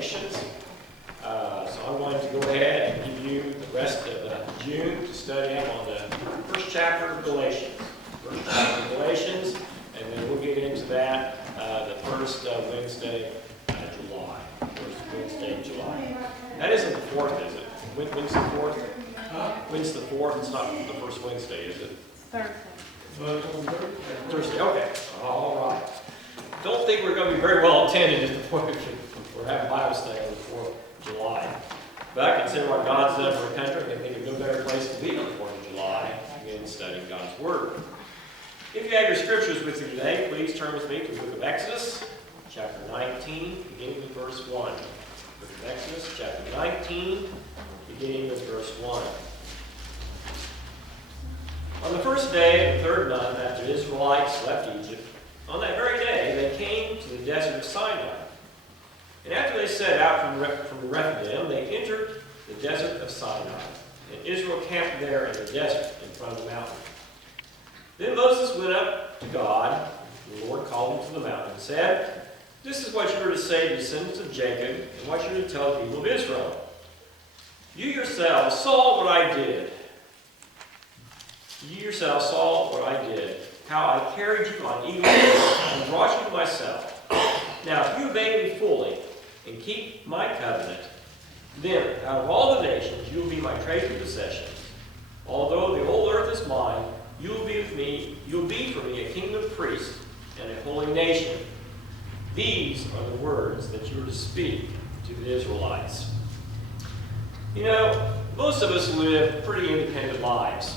Galatians. So I'm going to go ahead and give you the rest of June to study up on the first chapter of Galatians. First chapter of Galatians, and then we'll get into that the first Wednesday of July. First Wednesday of July. That isn't the 4th, is it? When's the 4th? When's the 4th? It's not the first Wednesday, is it? Thursday. Thursday, okay. All right. Don't think we're going to be very well attended at the point we're having Bible study on the 4th of July. But I consider what God's done for a country, I think it's no better place to be on the 4th of July than studying God's Word. If you have your scriptures with you today, please turn with me to the book of Exodus, chapter 19, beginning with verse 1. Book of Exodus, chapter 19, beginning with verse 1. On the first day of the 3rd month after the Israelites left Egypt, on that very day they came to the desert of Sinai. And after they set out from Rephidim, they entered the desert of Sinai. And Israel camped there in the desert in front of the mountain. Then Moses went up to God. The Lord called him to the mountain and said, "This is what you are to say to the descendants of Jacob, and what you are to tell the people of Israel. You yourselves saw what I did. You yourselves saw what I did, how I carried you on eagle's wings and brought you to myself. Now, if you obey me fully and keep my covenant, then out of all the nations you will be my treasured possessions. Although the whole earth is mine, you will be for me a kingdom of priests and a holy nation. These are the words that you are to speak to the Israelites." You know, most of us live pretty independent lives.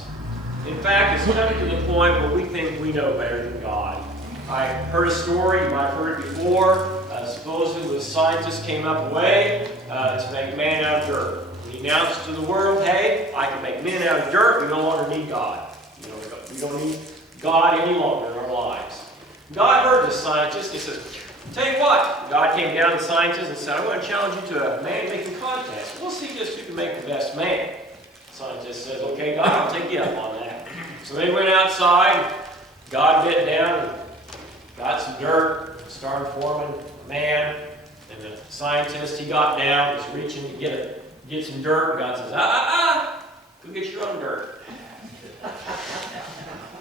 In fact, it's coming to the point where we think we know better than God. I heard a story, you might have heard it before. Supposedly the scientist came up a way to make man out of dirt. He announced to the world, "Hey, I can make men out of dirt. We no longer need God. We don't need God any longer in our lives." God heard the scientist. He says, "Tell you what." God came down to the scientist and said, "I'm going to challenge you to a man-making contest. We'll see just who can make the best man." The scientist says, "Okay, God, I'll take you up on that." So they went outside. God bent down and got some dirt, started forming a man. And the scientist, he got down, was reaching to get some dirt. God says, go get your own dirt.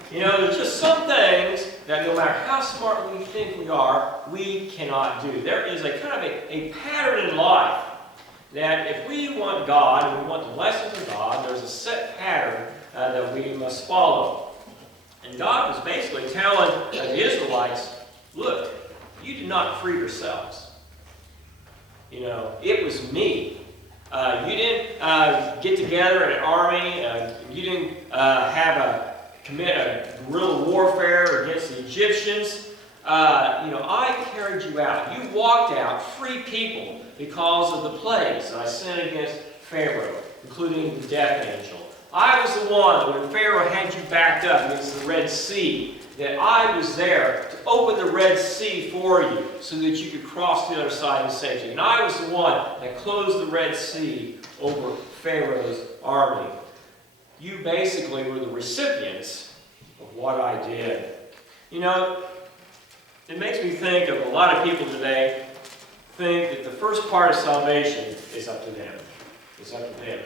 You know, there's just some things that no matter how smart we think we are, we cannot do. There is a kind of a pattern in life that if we want God and we want the blessings of God, there's a set pattern that we must follow. And God was basically telling the Israelites, look, you did not free yourselves. You know, it was me. You didn't get together in an army. You didn't commit a guerrilla warfare against the Egyptians. I carried you out. You walked out free people because of the plagues that I sent against Pharaoh, including the death angel. I was the one, when Pharaoh had you backed up against the Red Sea, that I was there to open the Red Sea for you so that you could cross the other side in safety. And I was the one that closed the Red Sea over Pharaoh's army. You basically were the recipients of what I did. You know, it makes me think of a lot of people today think that the first part of salvation is up to them. It's up to them.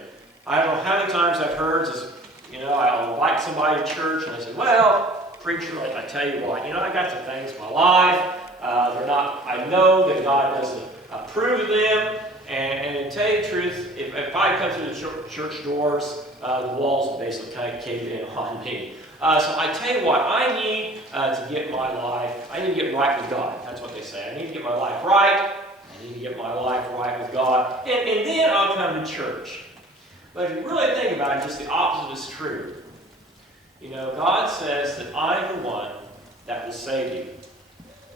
I don't know how many times I've heard this, I'll invite somebody to church and they say, "Well, preacher, I tell you what, I got some things in my life. I know that God doesn't approve of them. And to tell you the truth, if I come through the church doors, the walls will basically kind of cave in on me. So I tell you what, I need to get my life, I need to get right with God." That's what they say. I need to get my life right. I need to get my life right with God. And then I'll come to church. But if you really think about it, just the opposite is true. God says that I'm the one that will save you.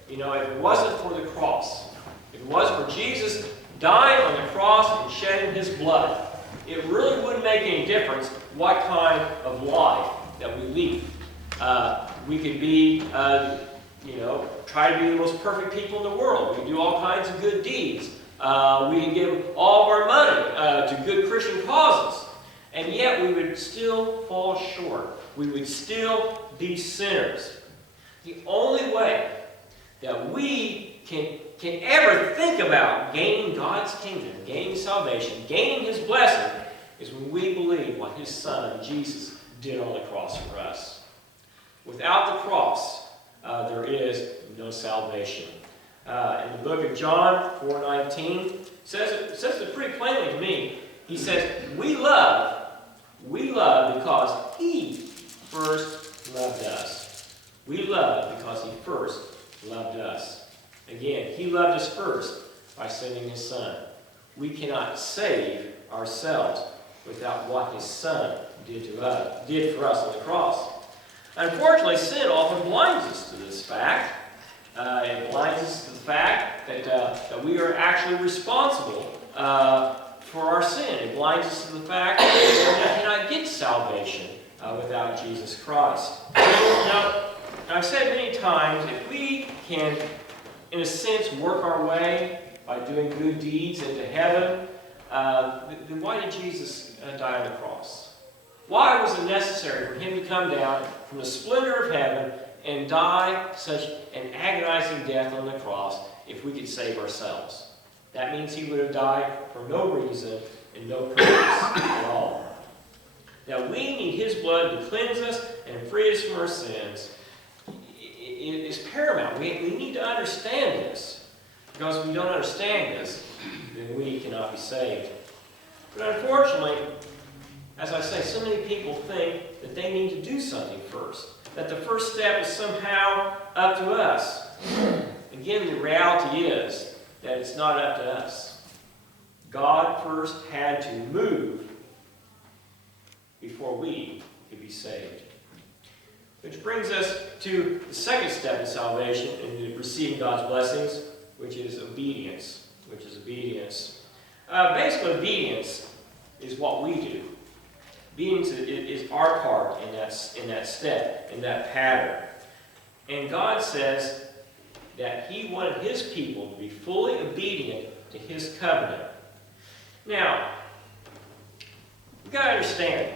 If it wasn't for the cross, if it wasn't for Jesus dying on the cross and shedding his blood, it really wouldn't make any difference what kind of life that we lead. We could be, try to be the most perfect people in the world. We can do all kinds of good deeds. We can give all of our money to good Christian causes. And yet we would still fall short. We would still be sinners. The only way that we can can ever think about gaining God's kingdom, gaining salvation, gaining His blessing, is when we believe what His Son, Jesus, did on the cross for us. Without the cross, there is no salvation. In the book of John 4:19, says it pretty plainly to me. He says, we love because He first loved us. We love because He first loved us. Again, He loved us first by sending His Son. We cannot save ourselves without what His Son did for us on the cross. Unfortunately, sin often blinds us to this fact. It blinds us to the fact that we are actually responsible for our sin. It blinds us to the fact that we cannot get salvation without Jesus Christ. Now, I've said many times, if we can, in a sense, work our way by doing good deeds into heaven, then why did Jesus die on the cross? Why was it necessary for Him to come down from the splendor of heaven and die such an agonizing death on the cross if we could save ourselves? That means He would have died for no reason and no purpose at all. Now, we need His blood to cleanse us and free us from our sins. It is paramount. We need to understand this. Because if we don't understand this, then we cannot be saved. But unfortunately, as I say, so many people think that they need to do something first. That the first step is somehow up to us. Again, the reality is that it's not up to us. God first had to move before we could be saved. Which brings us to the second step in salvation and receiving God's blessings, which is obedience. Basically, obedience is what we do. Obedience is our part in that step, in that pattern. And God says that He wanted His people to be fully obedient to His covenant. Now, we've got to understand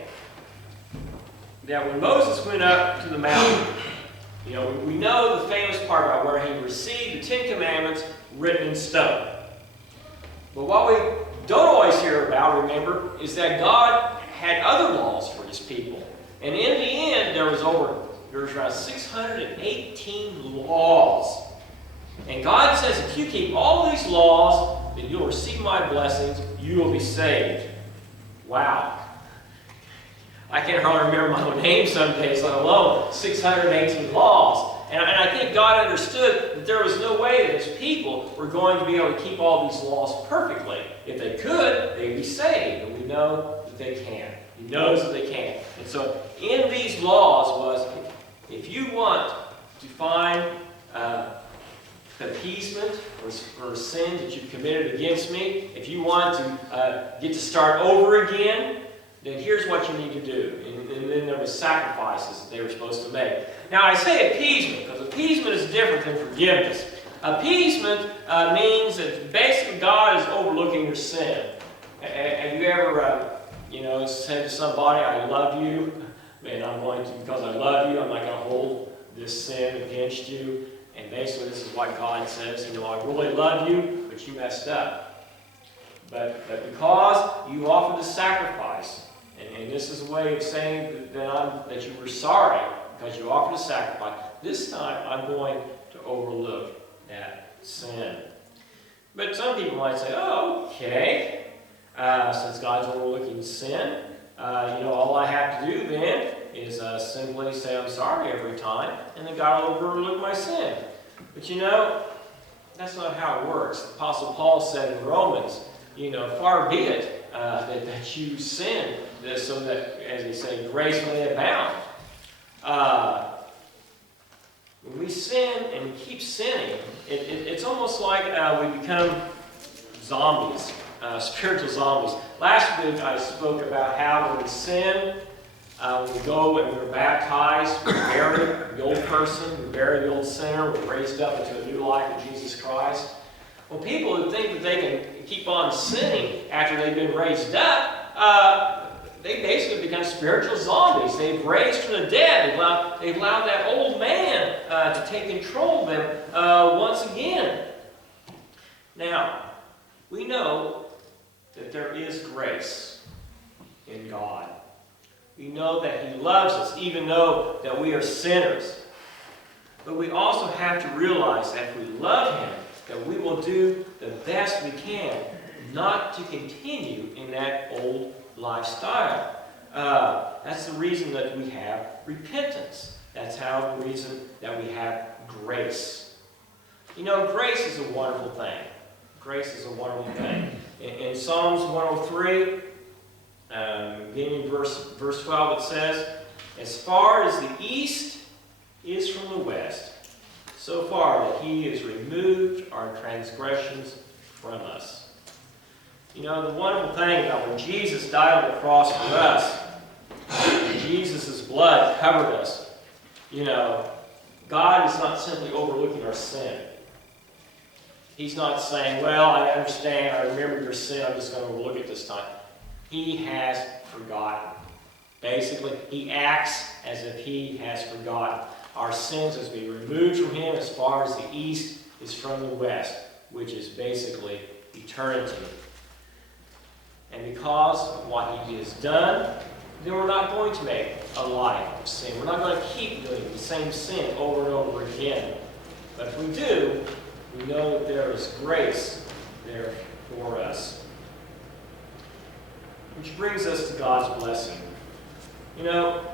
that when Moses went up to the mountain, we know the famous part about where he received the Ten Commandments written in stone. But what we don't always hear about, remember, is that God had other laws for His people. And in the end, there was around 618 laws. And God says, if you keep all these laws, then you'll receive my blessings, you will be saved. Wow. I can't hardly remember my own name some days, let alone 618 laws. And I think God understood that there was no way that His people were going to be able to keep all these laws perfectly. If they could, they'd be saved. And we know that they can. He knows that they can. And so in these laws was, if you want to find appeasement for sins that you've committed against me, if you want to get to start over again, then here's what you need to do. And then there were sacrifices that they were supposed to make. Now I say appeasement, because appeasement is different than forgiveness. Appeasement means that basically God is overlooking your sin. Have you ever, said to somebody, I love you, and because I love you, I'm not going to hold this sin against you. And basically this is what God says, I really love you, but you messed up. But because you offered the sacrifice, and this is a way of saying that you were sorry because you offered a sacrifice. This time, I'm going to overlook that sin. But some people might say, oh, okay, since God's overlooking sin, all I have to do then is simply say I'm sorry every time, and then God will overlook my sin. But that's not how it works. The Apostle Paul said in Romans, far be it that you sin, so that, as he said, grace may abound. When we sin and we keep sinning, it's almost like we become zombies, spiritual zombies. Last week I spoke about how when we sin, when we go and we're baptized, we bury the old person, we bury the old sinner, we're raised up into a new life in Jesus Christ. Well, people who think that they can keep on sinning after they've been raised up, they basically become spiritual zombies. They've raised from the dead. They've allowed that old man to take control of them once again. Now, we know that there is grace in God. We know that He loves us, even though that we are sinners. But we also have to realize that if we love Him, that we will do the best we can not to continue in that old lifestyle. That's the reason that we have repentance. That's the reason that we have grace. You know, grace is a wonderful thing. Grace is a wonderful thing. In Psalms 103, beginning in verse 12, it says, "As far as the east is from the west, so far that He has removed our transgressions from us." You know, the wonderful thing about when Jesus died on the cross for us, Jesus' blood covered us. You know, God is not simply overlooking our sin. He's not saying, well, I understand, I remember your sin, I'm just going to overlook it this time. He has forgotten. Basically, He acts as if He has forgotten. Our sins has been removed from Him as far as the east is from the west, which is basically eternity. And because of what He has done, then we're not going to make a life of sin. We're not going to keep doing the same sin over and over again. But if we do, we know that there is grace there for us. Which brings us to God's blessing. You know,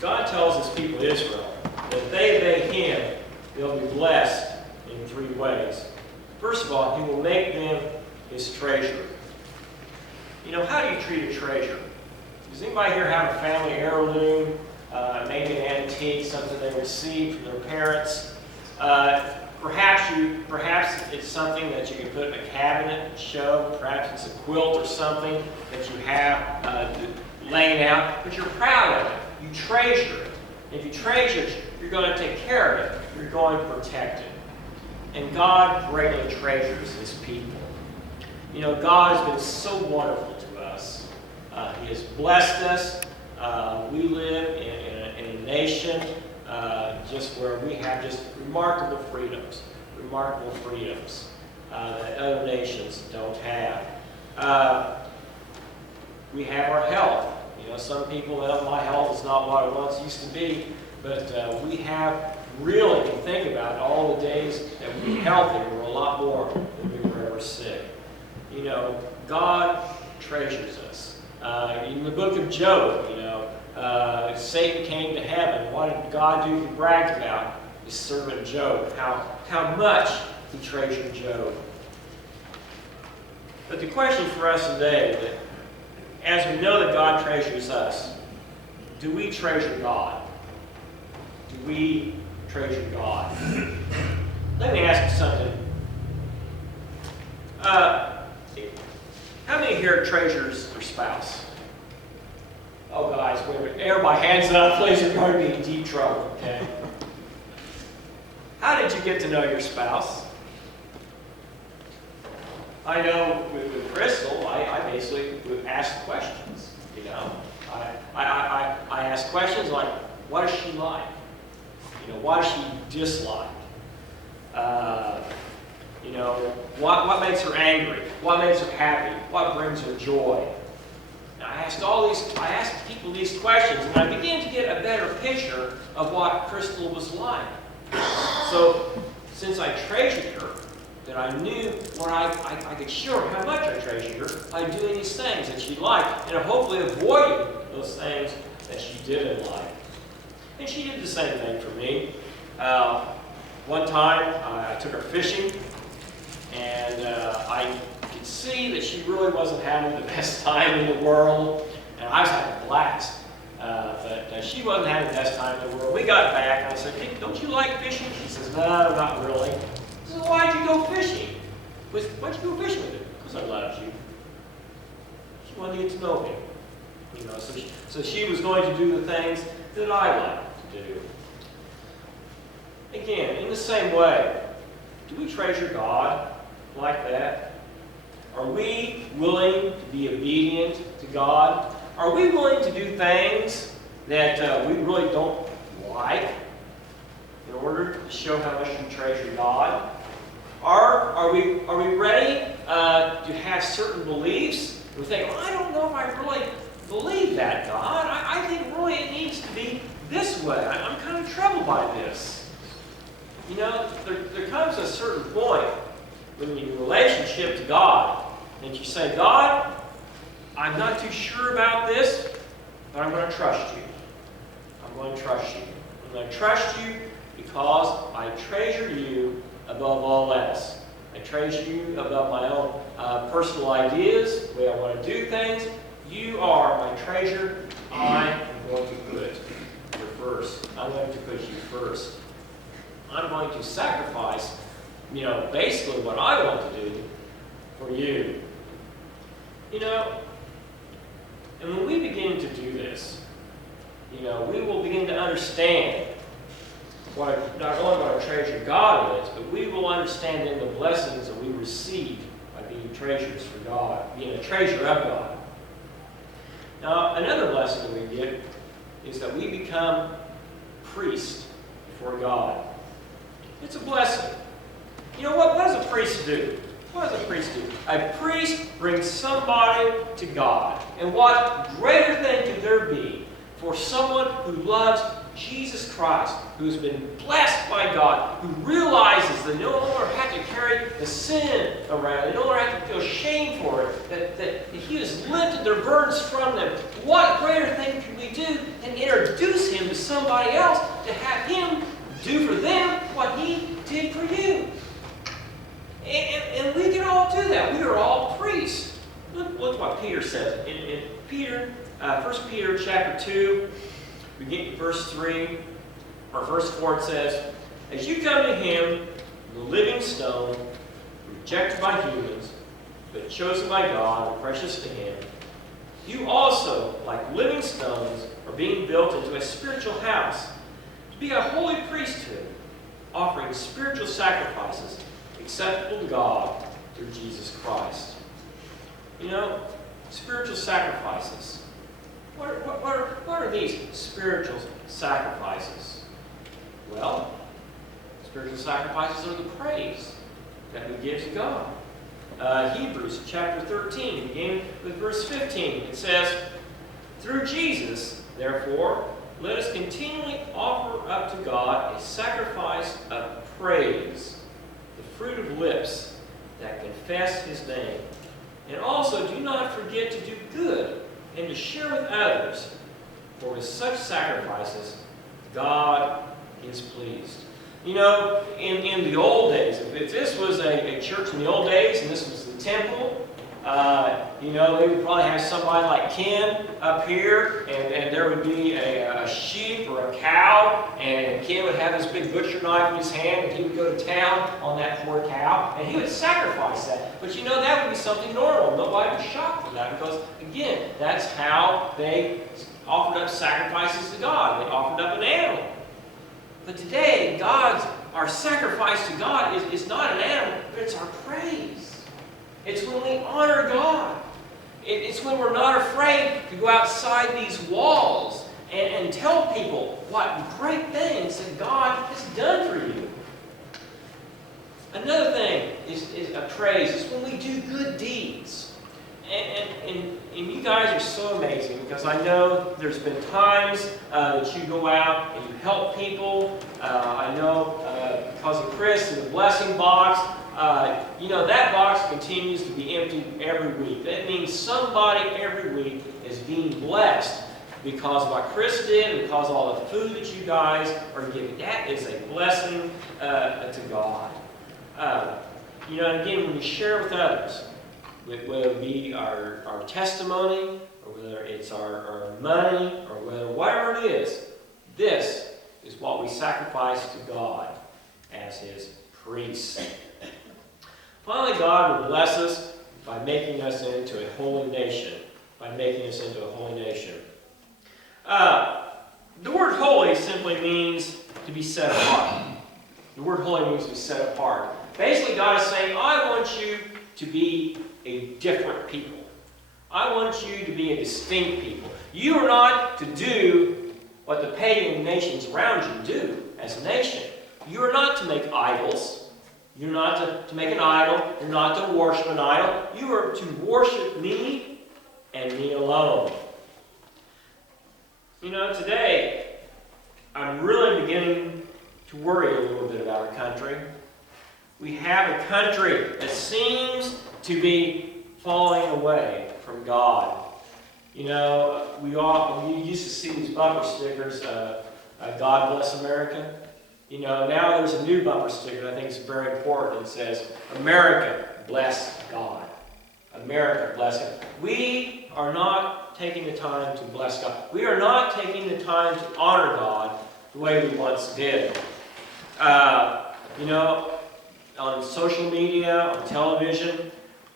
God tells His people Israel that if they obey Him, they'll be blessed in 3 ways. First of all, He will make them His treasure. You know, how do you treat a treasure? Does anybody here have a family heirloom, maybe an antique, something they received from their parents? Perhaps it's something that you can put in a cabinet and show. Perhaps it's a quilt or something that you have laying out, but you're proud of it. You treasure it. If you treasure it, you're going to take care of it. You're going to protect it. And God greatly treasures His people. You know, God has been so wonderful to us. He has blessed us. We live in a nation just where we have just remarkable freedoms that other nations don't have. We have our health. You know, some people, well, my health is not what it once used to be, but we have really, if you think about it, all the days that we were healthy, we were a lot more than we were ever sick. You know, God treasures us. In the book of Job, you know, Satan came to heaven. What did God do? He bragged about his servant Job, how much he treasured Job. But the question for us today, that as we know that God treasures us, do we treasure God? Do we treasure God? Let me ask you something. How many here treasures their spouse? Oh, guys, wait a minute. Everybody, hands up, please. You're going to be in deep trouble, okay? How did you get to know your spouse? I know with Crystal, I basically would ask questions, you know. I ask questions like, what does she like? You know, what does she dislike? You know, what makes her angry? What makes her happy? What brings her joy? And I asked people these questions, and I began to get a better picture of what Crystal was like. So, since I treasured her, that I knew when I could show her how much I treasured her by doing these things that she liked, and hopefully avoiding those things that she didn't like. And she did the same thing for me. One time, I took her fishing, and I could see that she really wasn't having the best time in the world, and I was having a blast. But she wasn't having the best time in the world. We got back, and I said, hey, don't you like fishing? She says, no, not really. I said, why'd you go fishing? Why'd you go fishing with her? Because I loved you. She wanted to get to know me. You know, so she was going to do the things that I like to do. Again, in the same way, do we treasure God like that? Are we willing to be obedient to God? Are we willing to do things that we really don't like in order to show how much we treasure God? Are we ready to have certain beliefs? We think, well, I don't know if I really believe that, God. I think really it needs to be this way. I'm kind of troubled by this. You know, there comes a certain point when your relationship to God that you say, God, I'm not too sure about this, but I'm going to trust you. I'm going to trust you. I'm going to trust you because I treasure you above all else. I treasure you above my own personal ideas, the way I want to do things. You are my treasure. I am going to put you first. I'm going to put you first. I'm going to sacrifice, basically what I want to do for you. And when we begin to do this, we will begin to understand not only what our treasure God is, but we will understand then the blessings that we receive by being treasures for God, being a treasure of God. Now, another blessing that we get is that we become priests before God. It's a blessing. What does a priest do? What does a priest do? A priest brings somebody to God. And what greater thing could there be for someone who loves Jesus Christ, who's been blessed by God, who realizes they no longer have to carry the sin around, they no longer have to feel shame for it, that He has lifted their burdens from them. What greater thing can we do than introduce Him to somebody else, to have Him do for them what He did for you? And we can all do that. We are all priests. Look what Peter says. In Peter, 1 Peter chapter 2, we get to verse 3, or verse 4, it says, as you come to Him, the living stone, rejected by humans, but chosen by God and precious to Him, you also, like living stones, are being built into a spiritual house, to be a holy priesthood, offering spiritual sacrifices acceptable to God through Jesus Christ. Spiritual sacrifices. What are these spiritual sacrifices? Well, spiritual sacrifices are the praise that we give to God. Hebrews chapter 13, beginning with verse 15, it says, through Jesus, therefore, let us continually offer up to God a sacrifice of praise, the fruit of lips that confess His name. And also do not forget to do good and to share with others, for with such sacrifices, God is pleased. In the old days, if this was a church in the old days, and this was the temple, they would probably have somebody like Ken up here, and there would be a sheep or a cow, and Ken would have this big butcher knife in his hand, and he would go to town on that poor cow, and he would sacrifice that. But that would be something normal. Nobody was shocked for that, because, again, that's how they offered up sacrifices to God. They offered up an animal. But today, our sacrifice to God is not an animal, but it's our praise. It's when we honor God. It's when we're not afraid to go outside these walls and tell people what great things that God has done for you. Another thing is a praise. It's when we do good deeds. And you guys are so amazing, because I know there's been times that you go out and you help people. I know because of Chris and the blessing box, that box continues to be emptied every week. That means somebody every week is being blessed because of what Chris did and because of all the food that you guys are giving. That is a blessing to God. And again, when we share with others, whether it be our testimony, or whether it's our money, or whatever it is, this is what we sacrifice to God as His priests. Finally, God will bless us by making us into a holy nation. The word holy simply means to be set apart. The word holy means to be set apart. Basically, God is saying, I want you to be a different people. I want you to be a distinct people. You are not to do what the pagan nations around you do as a nation. You are not to make idols. You're not to make an idol. You're not to worship an idol. You are to worship me and me alone. You know, today, I'm really beginning to worry a little bit about our country. We have a country that seems to be falling away from God. You know, we used to see these bumper stickers, God bless America. You know, now there's a new bumper sticker I think is very important. It says, America, bless God. America, bless God. We are not taking the time to bless God. We are not taking the time to honor God the way we once did. You know, on social media, on television,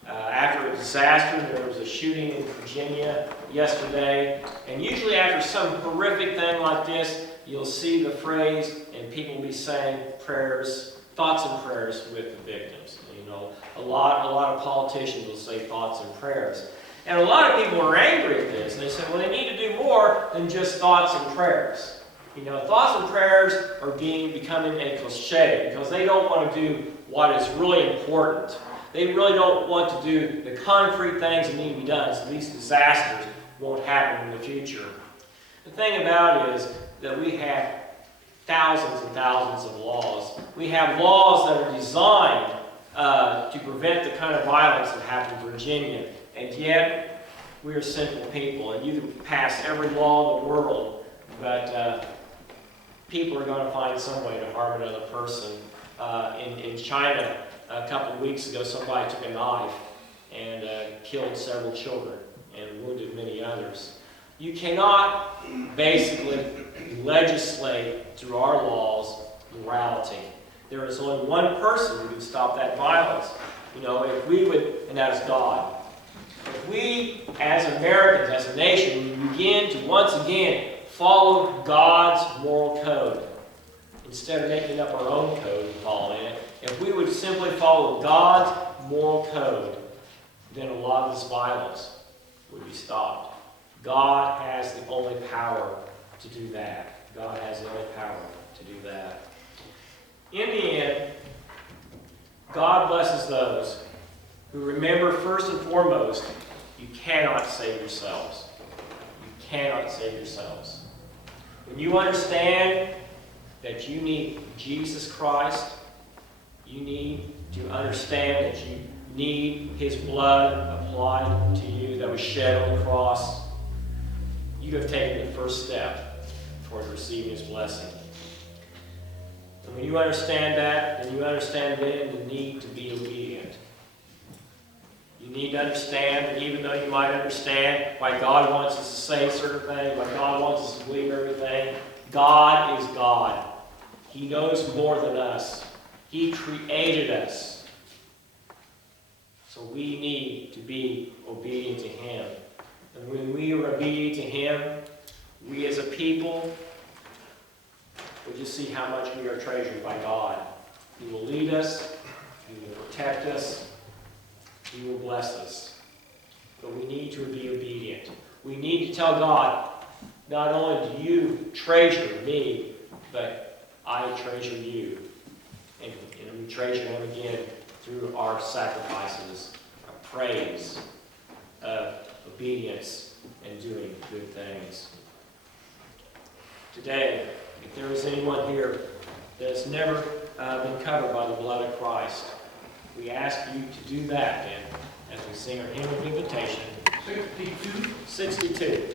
after a disaster, there was a shooting in Virginia yesterday, and usually after some horrific thing like this, you'll see the phrase, and people will be saying prayers, thoughts and prayers with the victims. You know, a lot of politicians will say thoughts and prayers. And a lot of people are angry at this, and they say, well, they need to do more than just thoughts and prayers. You know, thoughts and prayers are becoming a cliche because they don't want to do what is really important. They really don't want to do the concrete things that need to be done so these disasters won't happen in the future. The thing about it is that we have thousands and thousands of laws. We have laws that are designed to prevent the kind of violence that happened in Virginia. And yet, we are sinful people. And you can pass every law in the world, but people are going to find some way to harm another person. In China, a couple of weeks ago, somebody took a knife and killed several children and wounded many others. You cannot basically legislate through our laws morality. There is only one person who can stop that violence. You know, if we would, and that is God. If we, as Americans, as a nation, we begin to once again follow God's moral code, instead of making up our own code and following it, if we would simply follow God's moral code, then a lot of this violence would be stopped. God has the only power to do that. God has the only power to do that. In the end, God blesses those who remember first and foremost, you cannot save yourselves. You cannot save yourselves. When you understand that you need Jesus Christ, you need to understand that you need His blood applied to you that was shed on the cross, you have taken the first step toward receiving His blessing. And when you understand that, then you understand then the need to be obedient. You need to understand that even though you might understand why God wants us to say certain things, why God wants us to believe everything, God is God. He knows more than us. He created us. So we need to be obedient to Him. And when we are obedient to Him, we as a people will just see how much we are treasured by God. He will lead us. He will protect us. He will bless us. But we need to be obedient. We need to tell God, not only do you treasure me, but I treasure you. And we treasure Him again through our sacrifices, our praise, obedience, and doing good things. Today, if there is anyone here that has never been covered by the blood of Christ, we ask you to do that then as we sing our hymn of invitation. 62. 62.